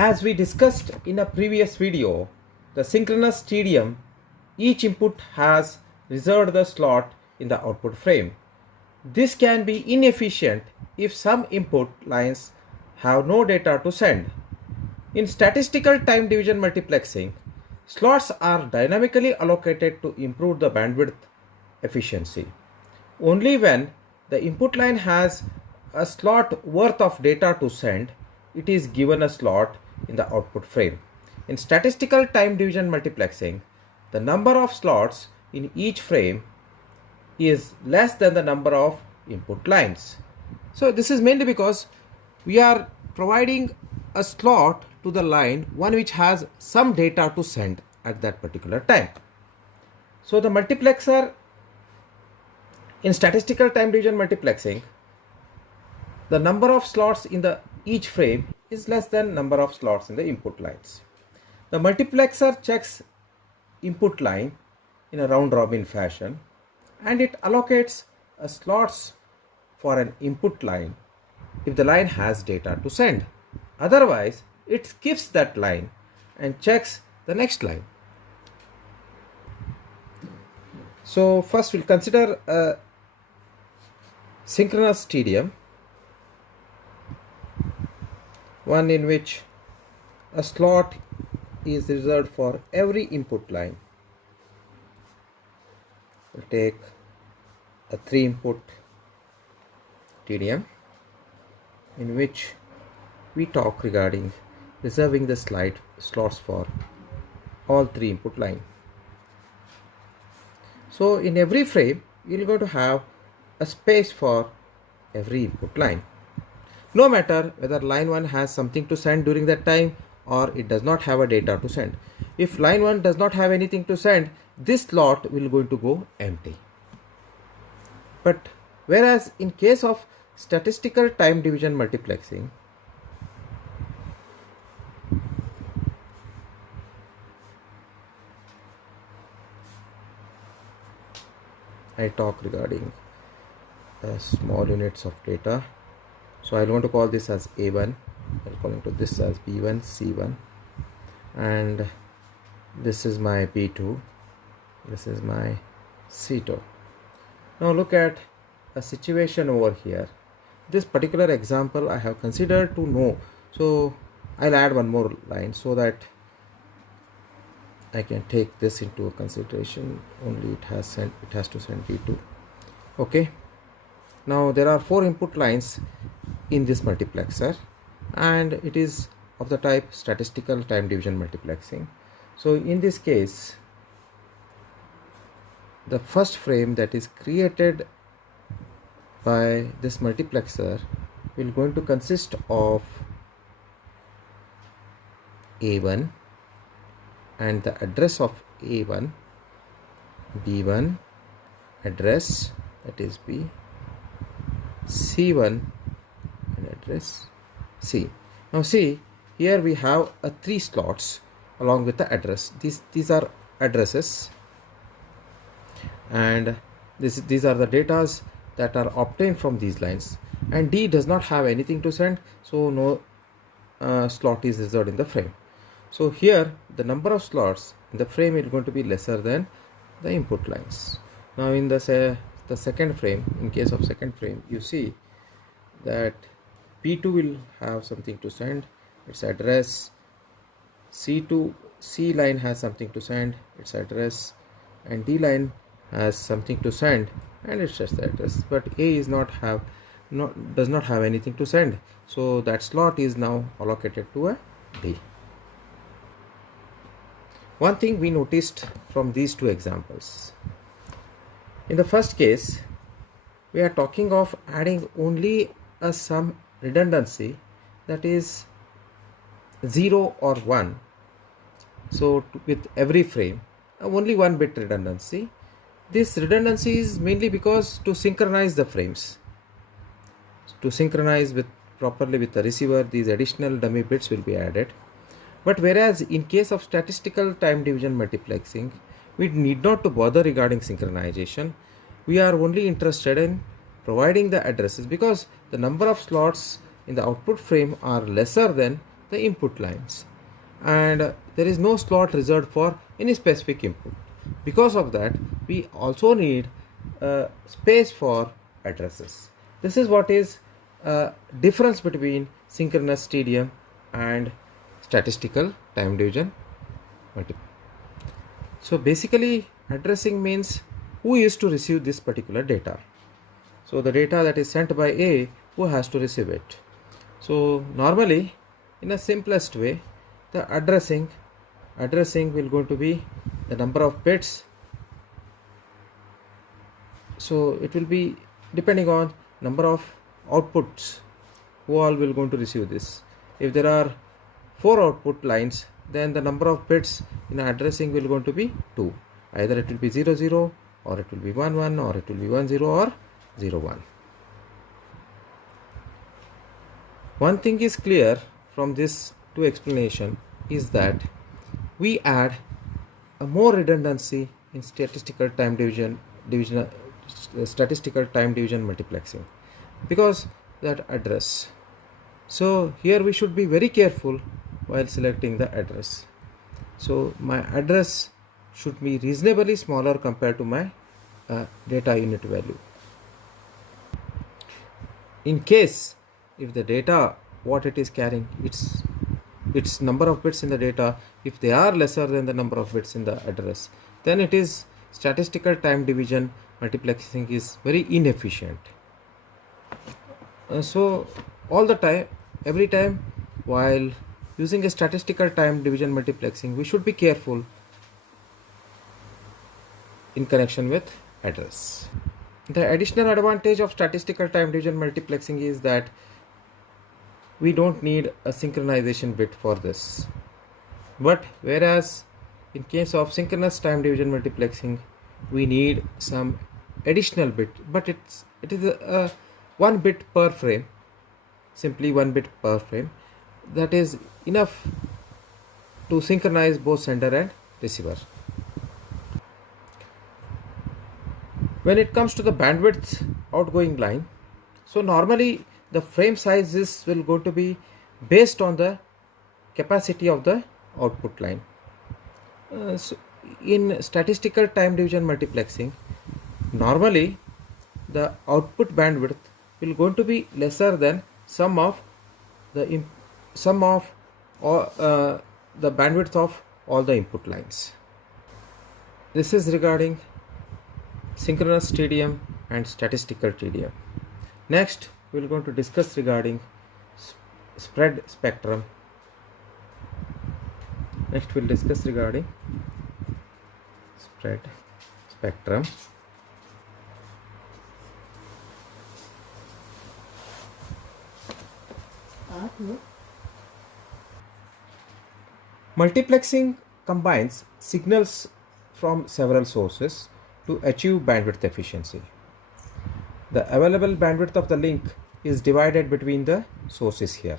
As we discussed in a previous video, the synchronous TDM, each input has reserved the slot in the output frame. This can be inefficient if some input lines have no data to send. In statistical time division multiplexing, slots are dynamically allocated to improve the bandwidth efficiency. Only when the input line has a slot worth of data to send, it is given a slot in the output frame. In statistical time division multiplexing, the number of slots in each frame is less than the number of input lines. So this is mainly because we are providing a slot to the line, one which has some data to send at that particular time. So the multiplexer in statistical time division multiplexing, the number of slots in the each frame is less than number of slots in the input lines. The multiplexer checks input line in a round robin fashion and it allocates slots for an input line if the line has data to send. Otherwise, it skips that line and checks the next line. So first we'll consider a synchronous TDM, one in which a slot is reserved for every input line. We'll take a 3-input TDM in which we talk regarding reserving the slots for all 3 input line. So in every frame you're going to have a space for every input line, no matter whether line 1 has something to send during that time or it does not have a data to send. If line 1 does not have anything to send, this slot will going to go empty. But whereas in case of statistical time division multiplexing, I talk regarding small units of data. So I want to call this as A1, I'm calling to this as B1, C1, and this is my B2, this is my C2. Now look at a situation over here. This particular example I have considered to know, so I'll add one more line so that I can take this into a consideration. Only it has to send B2. Okay, now there are 4 input lines in this multiplexer and it is of the type statistical time division multiplexing. So in this case, the first frame that is created by this multiplexer will going to consist of A1 and the address of A1, B1 address, that is B, C1 and address C. Now see, here we have 3 slots along with the address. These are addresses and these are the datas that are obtained from these lines, and D does not have anything to send, so no slot is reserved in the frame. So here the number of slots in the frame is going to be lesser than the input lines. Now in the second frame, in case of second frame, you see that P2 will have something to send, its address, C2, C line has something to send, its address, and D line has something to send and it's just the address, but A does not have anything to send, so that slot is now allocated to a D. One thing we noticed from these 2 examples, in the first case we are talking of adding only some redundancy, that is 0 or 1. So with every frame only 1 bit redundancy. This redundancy is mainly because to synchronize the frames, to synchronize properly with the receiver, these additional dummy bits will be added. But whereas in case of statistical time division multiplexing, we need not to bother regarding synchronization. We are only interested in providing the addresses because the number of slots in the output frame are lesser than the input lines, and there is no slot reserved for any specific input. Because of that, we also need space for addresses. This is what is difference between synchronous TDM and statistical time division multiplexing. So basically, addressing means who is to receive this particular data. So the data that is sent by A, who has to receive it. So normally, in a simplest way, the addressing will going to be the number of bits. So it will be depending on number of outputs who all will going to receive this. If there are 4 output lines, then the number of bits in addressing will going to be 2. Either it will be 0 0, or it will be 1 1, or it will be 1 0, or 0 1. One thing is clear from this two explanation is that we add a more redundancy in statistical time division multiplexing because that address. So here we should be very careful while selecting the address. So my address should be reasonably smaller compared to my data unit value. In case if the data what it is carrying, its number of bits in the data, if they are lesser than the number of bits in the address, then it is statistical time division multiplexing is very inefficient. So all the time, every time while using a statistical time division multiplexing, we should be careful in connection with address. The additional advantage of statistical time division multiplexing is that we don't need a synchronization bit for this. But whereas in case of synchronous time division multiplexing, we need some additional bit, but it is a 1 bit per frame, simply 1 bit per frame. That is enough to synchronize both sender and receiver. When it comes to the bandwidth outgoing line, so normally the frame sizes will go to be based on the capacity of the output line. So in statistical time division multiplexing, normally the output bandwidth will going to be lesser than sum of the bandwidth of all the input lines. This is regarding synchronous TDM and statistical TDM. Next, we are going to discuss regarding spread spectrum. Next, we'll discuss regarding spread spectrum. Multiplexing combines signals from several sources to achieve bandwidth efficiency. The available bandwidth of the link is divided between the sources here.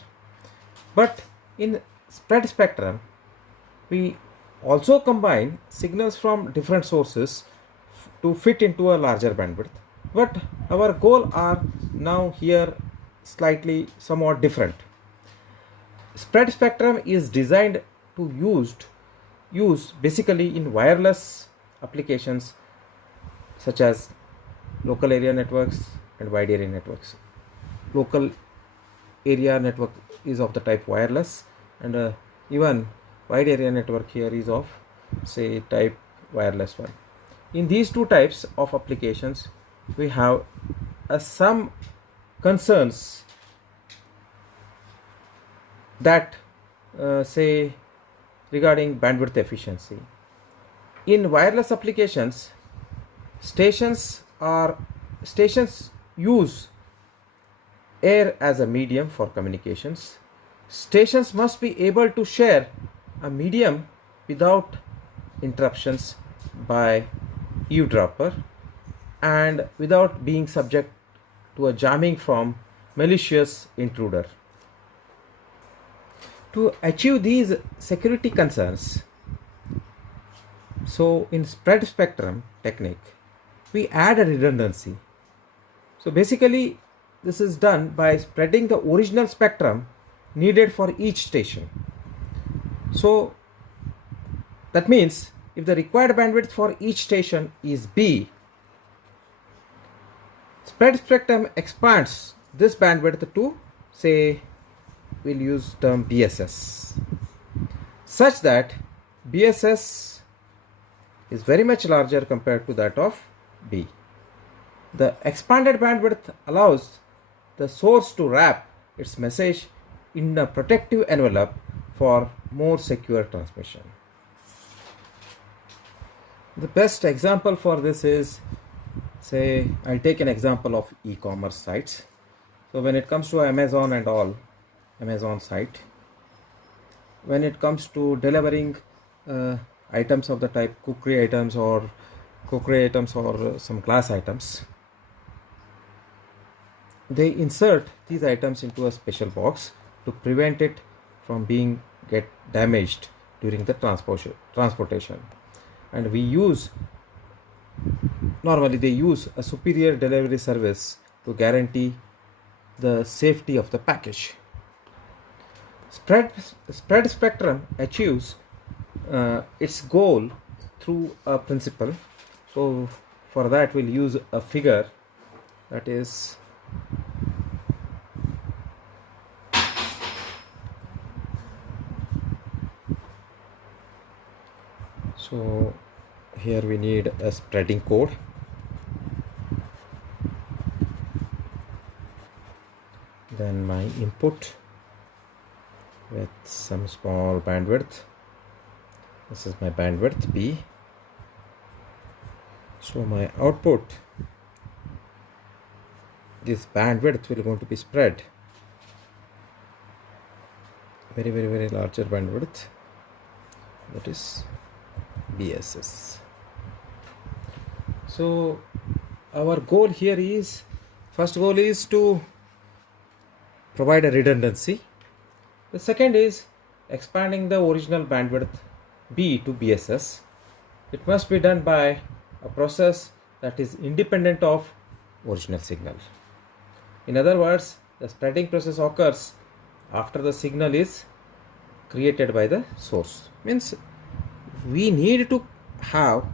But in spread spectrum, we also combine signals from different sources to fit into a larger bandwidth. But our goal are now here somewhat different. Spread spectrum is designed to use basically in wireless applications such as local area networks and wide area networks. Local area network is of the type wireless, and even wide area network here is of say type wireless one. In these two types of applications, we have some concerns that say regarding bandwidth efficiency. In wireless applications, stations use air as a medium for communications. Stations must be able to share a medium without interruptions by eavesdropper and without being subject to a jamming from malicious intruder. To achieve these security concerns, so in spread spectrum technique, we add a redundancy. So basically, this is done by spreading the original spectrum needed for each station. So that means if the required bandwidth for each station is B, spread spectrum expands this bandwidth to, say, we'll use term BSS, such that BSS is very much larger compared to that of B. The expanded bandwidth allows the source to wrap its message in a protective envelope for more secure transmission. The best example for this is, say, I'll take an example of e-commerce sites. So when it comes to Amazon and all, Amazon site, when it comes to delivering items of the type cookery items or some glass items, they insert these items into a special box to prevent it from get damaged during the transportation. And normally they use a superior delivery service to guarantee the safety of the package. Spread spectrum achieves its goal through a principle. So for that we'll use a figure, that is so here we need a spreading code. Then my input with some small bandwidth. This is my bandwidth B. So my output, this bandwidth will going to be spread very larger bandwidth, that is BSS. So our goal here is, first goal is to provide a redundancy. The second is expanding the original bandwidth B to BSS. It must be done by a process that is independent of original signal. In other words, the spreading process occurs after the signal is created by the source. Means we need to have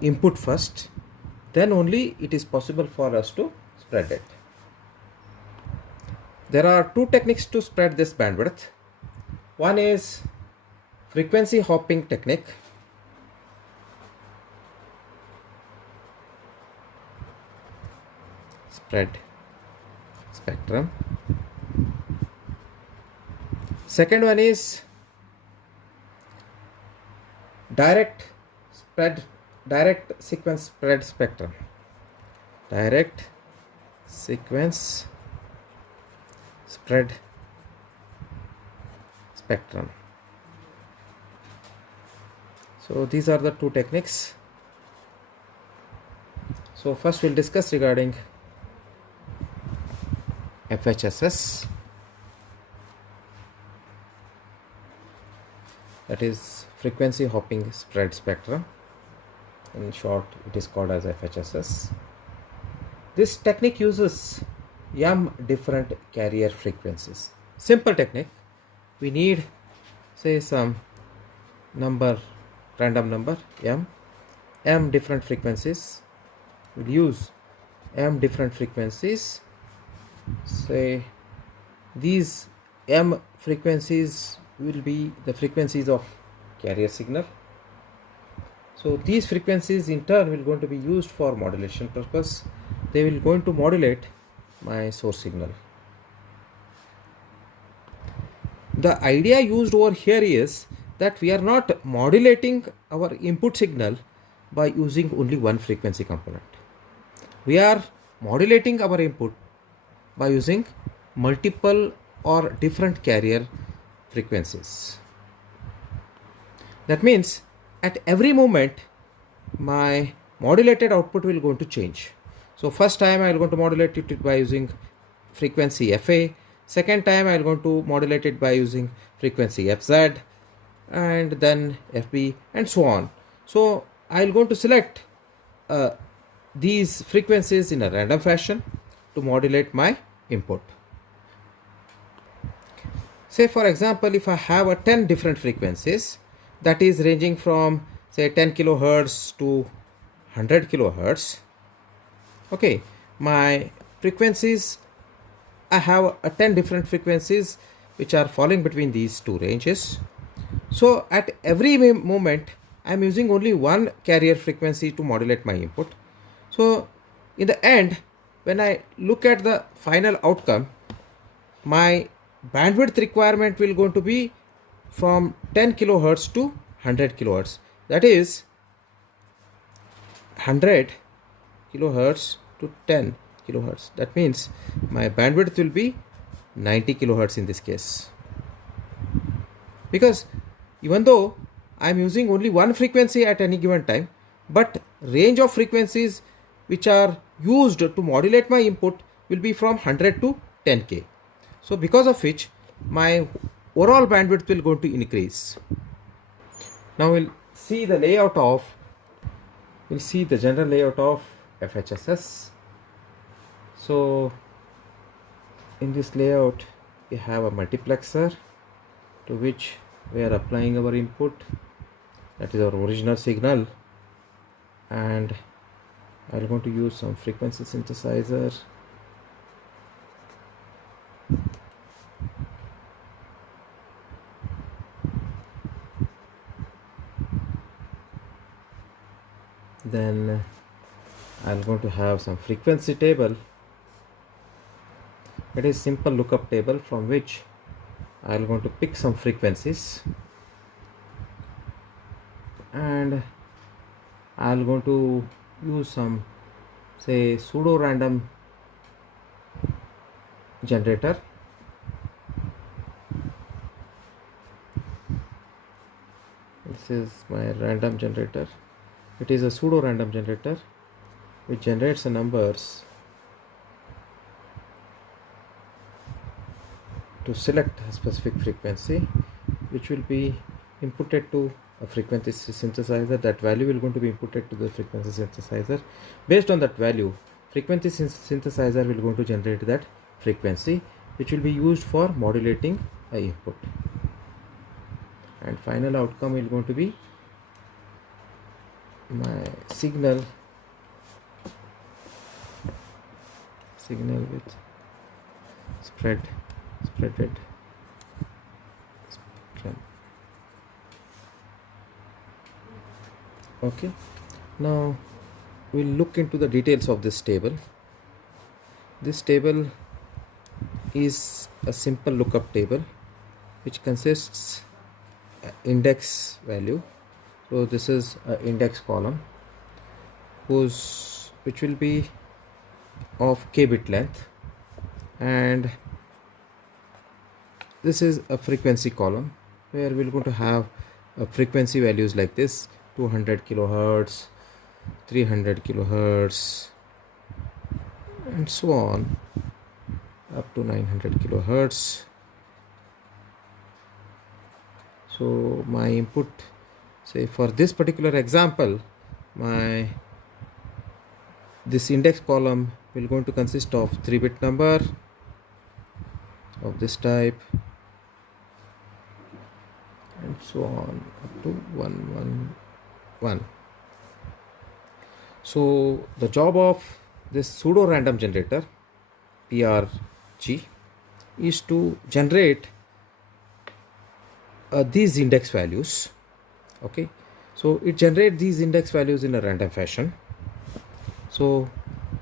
input first, then only it is possible for us to spread it. There are two techniques to spread this bandwidth. One is frequency hopping technique. Spread spectrum. Second one is direct sequence spread spectrum. Direct sequence spread spectrum. So these are the two techniques. So first we'll discuss regarding FHSS, that is frequency hopping spread spectrum. In short, it is called as FHSS. This technique uses m different carrier frequencies. Simple technique. We need, say, some number, random number m different frequencies. We'll use m different frequencies. Say these m frequencies will be the frequencies of carrier signal. So these frequencies in turn will going to be used for modulation purpose. They will going to modulate my source signal. The idea used over here is that we are not modulating our input signal by using only one frequency component. We are modulating our input by using multiple or different carrier frequencies. That means at every moment my modulated output will going to change. So first time I will going to modulate it by using frequency FA. Second time I will going to modulate it by using frequency FZ, and then FB, and so on. So I will going to select these frequencies in a random fashion to modulate my input. Say for example, if I have a 10 different frequencies that is ranging from say 10 kilohertz to 100 kilohertz. Okay, my frequencies, I have 10 different frequencies which are falling between these two ranges. So at every moment I am using only one carrier frequency to modulate my input. So in the end, when I look at the final outcome, my bandwidth requirement will going to be from 10 kilohertz to 100 kilohertz. That is 100 kilohertz to 10 kilohertz. That means my bandwidth will be 90 kilohertz in this case. Because even though I am using only one frequency at any given time, but range of frequencies which are used to modulate my input will be from 100 to 10k. So because of which my overall bandwidth will go to increase. Now we'll see the general layout of FHSS. So in this layout we have a multiplexer to which we are applying our input, that is our original signal, and I'm going to use some frequency synthesizer. Then I'm going to have some frequency table. It is simple lookup table from which I'm going to pick some frequencies, and I'm going to use some say pseudo random generator. This is my random generator. It is a pseudo random generator which generates the numbers to select a specific frequency, which will be inputted to a frequency synthesizer. That value will going to be inputted to the frequency synthesizer. Based on that value, frequency synthesizer will going to generate that frequency, which will be used for modulating a input, and final outcome will going to be my signal with spread rate spectrum. Okay, now we'll look into the details of this table. This table is a simple lookup table which consists index value. So this is an index column which will be of k bit length, and this is a frequency column where we're going to have frequency values like this: 200 kilohertz, 300 kilohertz, and so on up to 900 kilohertz. So my input, say for this particular example, this index column will going to consist of 3-bit number of this type, and so on up to 111. So the job of this pseudo random generator, PRG, is to generate these index values. Okay, so it generates these index values in a random fashion. So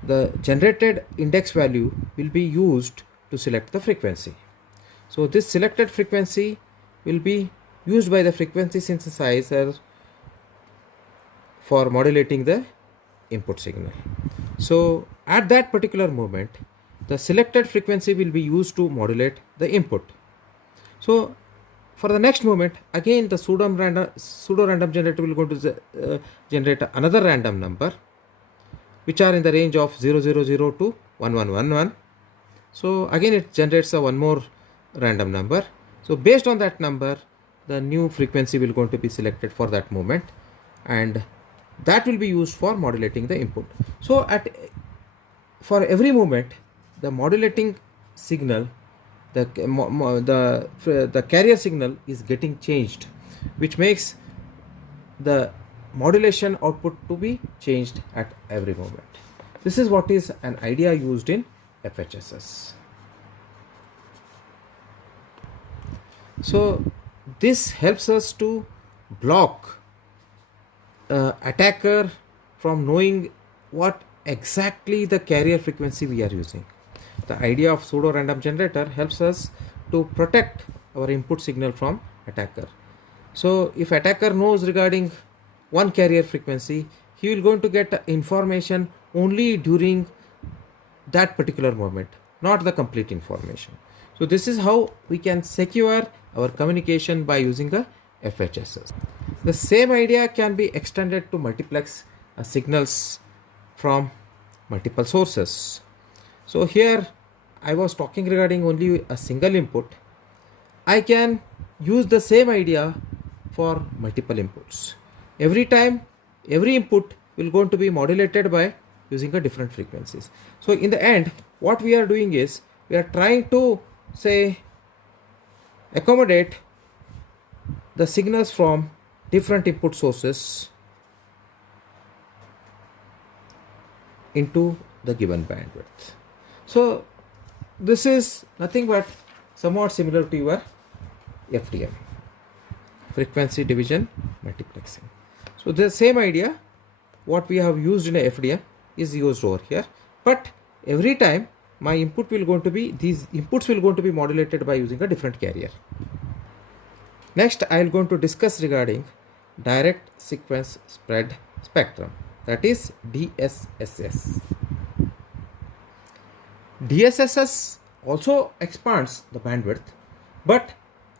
the generated index value will be used to select the frequency. So this selected frequency will be used by the frequency synthesizer for modulating the input signal. So at that particular moment, the selected frequency will be used to modulate the input. So for the next moment, again the pseudo random generator will go to generate another random number, which are in the range of 000 to 1111. So again it generates one more random number. So based on that number, the new frequency will going to be selected for that moment, and that will be used for modulating the input. So for every moment, the modulating signal the carrier signal is getting changed, which makes the modulation output to be changed at every moment. This is what is an idea used in FHSS. So this helps us to block attacker from knowing what exactly the carrier frequency we are using. The idea of pseudo random generator helps us to protect our input signal from attacker. So if attacker knows regarding one carrier frequency, he will going to get information only during that particular moment, not the complete information. So this is how we can secure our communication by using a FHSS. The same idea can be extended to multiplex signals from multiple sources. So here I was talking regarding only a single input. I can use the same idea for multiple inputs. Every time, every input will going to be modulated by using a different frequencies. So in the end, what we are doing is we are trying to say accommodate the signals from different input sources into the given bandwidth. So this is nothing but somewhat similar to your FDM, frequency division multiplexing. So the same idea what we have used in a FDM is used over here, but every time my input will going to be, these inputs will going to be modulated by using a different carrier. Next I will going to discuss regarding direct sequence spread spectrum, that is DSSS. DSSS also expands the bandwidth, but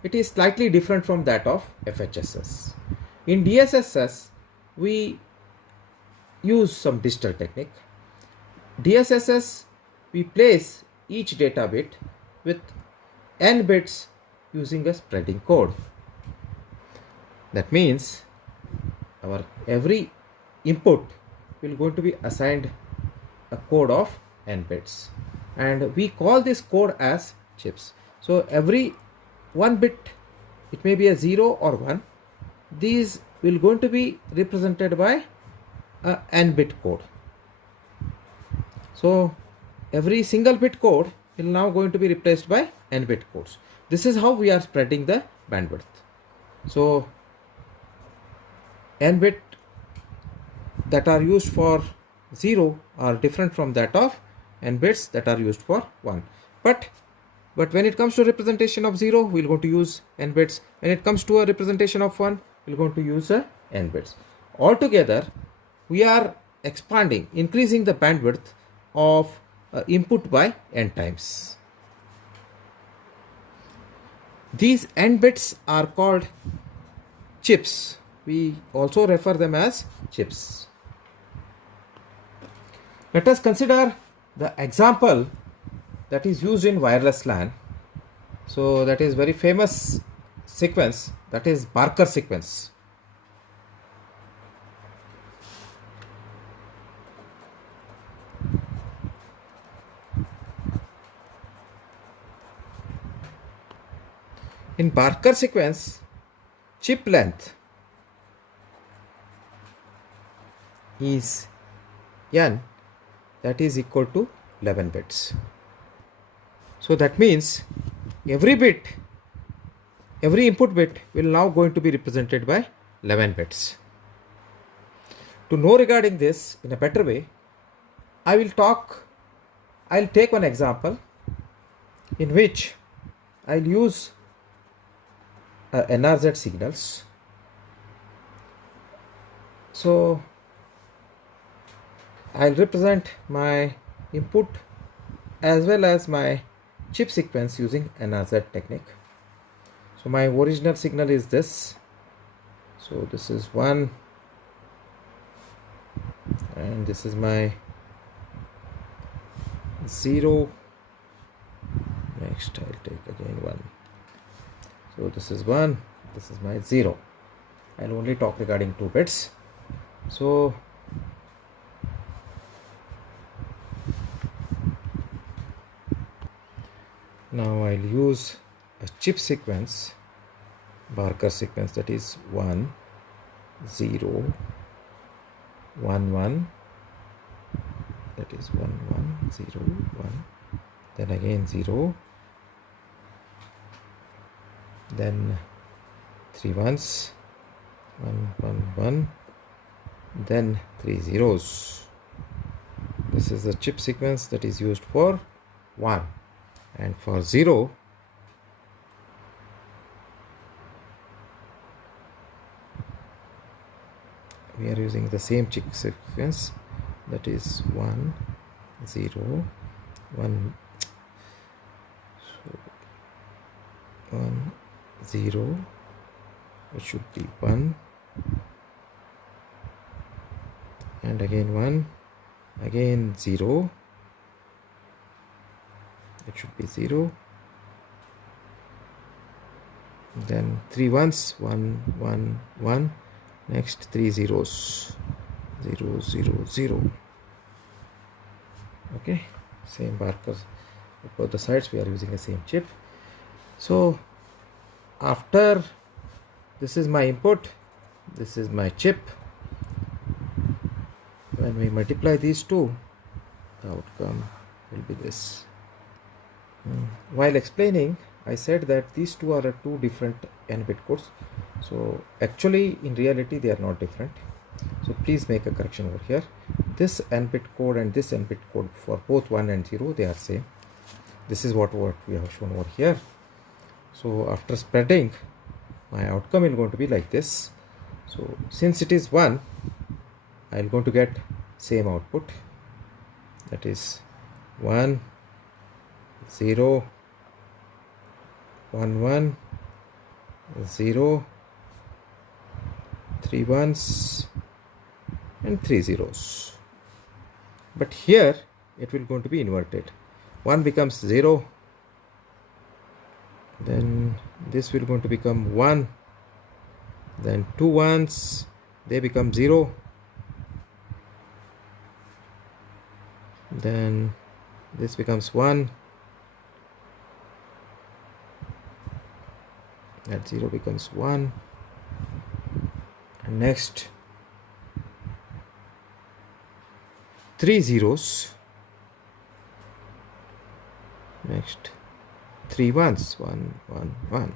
it is slightly different from that of FHSS. In DSSS we use some digital technique. DSSS we place each data bit with n bits using a spreading code. That means our every input will going to be assigned a code of n bits, and we call this code as chips. So every one bit, it may be a 0 or 1, these will going to be represented by a n bit code. So every single bit code will now going to be replaced by n bit codes. This is how we are spreading the bandwidth. So n bit that are used for 0 are different from that of n bits that are used for 1. But when it comes to representation of 0, we will going to use n bits. When it comes to a representation of 1, we will going to use n bits. Altogether, we are expanding, increasing the bandwidth of input by n times. These n bits are called chips. We also refer them as chips. Let us consider the example that is used in wireless LAN. So that is very famous sequence, that is Barker sequence. In Barker sequence, chip length is n, that is equal to 11 bits. So that means every input bit will now going to be represented by 11 bits. To know regarding this in a better way, I'll take one example in which I'll use NRZ signals. So I'll represent my input as well as my chip sequence using NRZ technique. So my original signal is this. So this is 1, and this is my 0. Next I'll take again 1. So this is 1, this is my 0. I'll only talk regarding 2 bits. So Now I'll use a chip sequence, Barker sequence, that is 1 0 1 1, that is 1 1 0 1, then again 0, then 3 ones, 1 1 1, then 3 zeros. This is the chip sequence that is used for 1, and for 0 we are using the same chip sequence, that is 1 0 1, so 1 0, it should be 1, and again 1, again 0, it should be 0, then 3 ones, 1 1 1, next 3 zeros, 0 0 0. Okay, same Barkers at both the sides, we are using the same chip. So after this is my input, this is my chip. When we multiply these two, the outcome will be this. While explaining, I said that these two are two different n-bit codes. So actually in reality they are not different. So please make a correction over here. This n-bit code and this n-bit code for both 1 and 0, they are same. This is what we have shown over here. So after spreading, my outcome is going to be like this. So since it is 1, I am going to get same output, that is 1 0 1 1 0, 3 ones and 3 zeros. But here it will going to be inverted. 1 becomes 0, then this will going to become 1, then 2 ones, they become 0, then this becomes 1, that 0 becomes 1, and next 3 zeros, next 3 ones, 1 1 1.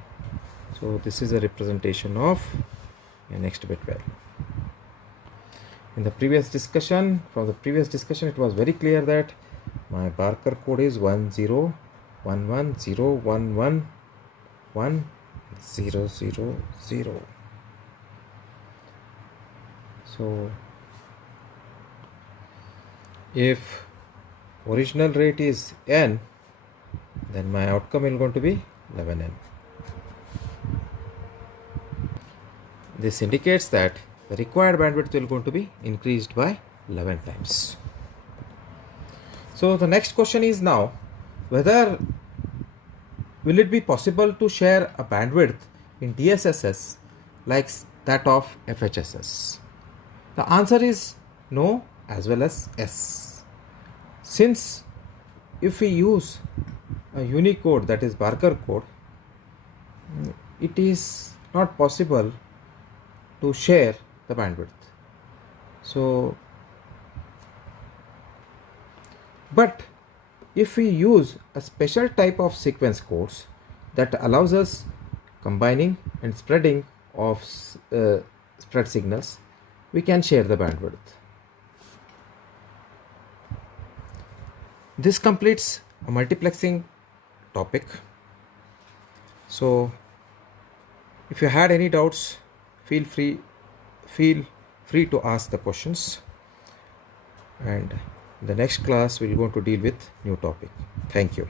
So this is a representation of a next bit value. In the previous discussion, it was very clear that my Barker code is 1 0 1 1 0 1 1 1 0 0 0. So if original rate is n, then my outcome is going to be 11n. This indicates that the required bandwidth will going to be increased by 11 times. So the next question is now whether will it be possible to share a bandwidth in DSSS like that of FHSS? The answer is no as well as yes. Since if we use a Unicode, that is Barker code, it is not possible to share the bandwidth. So, but if we use a special type of sequence codes that allows us combining and spreading of spread signals, we can share the bandwidth. This completes a multiplexing topic. So if you had any doubts, feel free to ask the questions, and in the next class we're going to deal with new topic. Thank you.